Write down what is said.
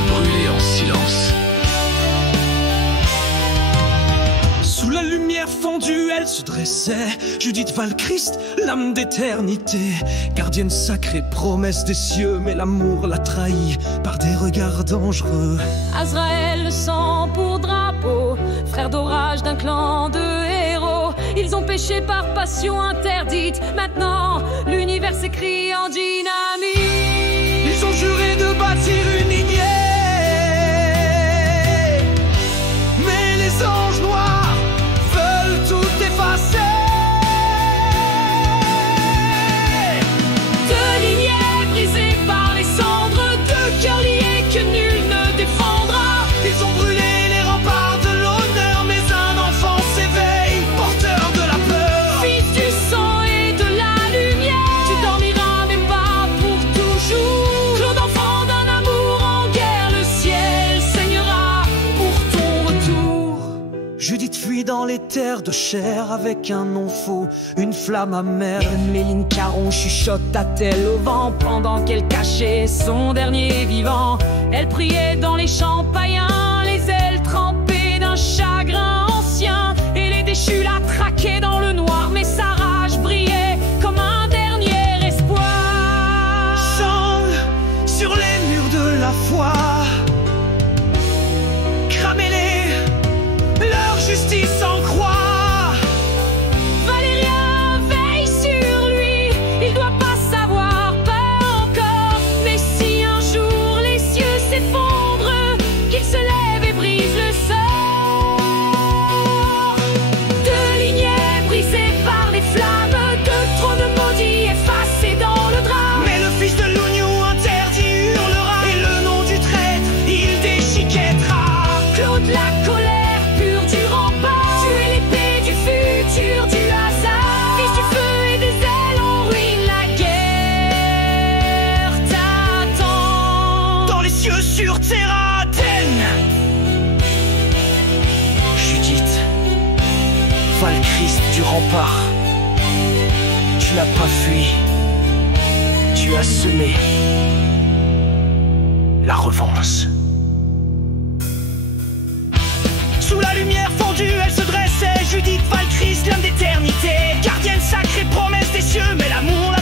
a brûlé en silence. Sous la lumière fondue, elle se dressait, Judith Valchrist, l'âme d'éternité. Gardienne sacrée, promesse des cieux, mais l'amour l'a trahie par des regards dangereux. Azraël, le sang pour drapeau, frère d'orage d'un clan de héros. Ils ont péché par passion interdite, maintenant l'univers s'écrit en dynamite. Ils ont juré de bâtir une lignée, mais les anges noirs veulent tout effacer. Deux lignées brisées par les cendres, deux cœurs liés que nul ne défendra. Ils ont brûlé les remparts de l'honneur, mais un enfant s'éveille, porteur de la peur. Fils du sang et de la lumière, tu dormiras mais pas pour toujours. Clos d'enfant d'un amour en guerre, le ciel saignera pour ton retour. Judith fuit dans les terres de chair avec un nom faux, une flamme amère. Méline Caron chuchota-t-elle au vent pendant qu'elle cachait son dernier vivant. Elle priait dans les champs païens, les ailes trempées d'un chagrin ancien. Et les déchus la traquaient dans le noir, mais sa rage brillait comme un dernier espoir. Sangle sur les murs de la foi, cramez-les, leur justice en croix. Valéria veille sur lui, il doit pas savoir, pas encore. Mais si un jour les cieux s'effondrent, qu'il se lève et brise le sort. Deux lignées brisées par les flammes, deux trônes maudits effacés dans le drame. Mais le fils de l'oignon interdit hurlera, et le nom du traître il déchiquettera. Claude, la colère pure du rempart, tu es l'épée du futur, du hasard. Fils du feu et des ailes en ruine, la guerre t'attend. Dans les cieux sur terre Athènes, Judith Valchrist du rempart, tu n'as pas fui, tu as semé la revanche. Sous la lumière fondue, elle se dressait, Judith Valchrist, l'âme d'éternité. Gardienne sacrée, promesse des cieux, mais l'amour l'a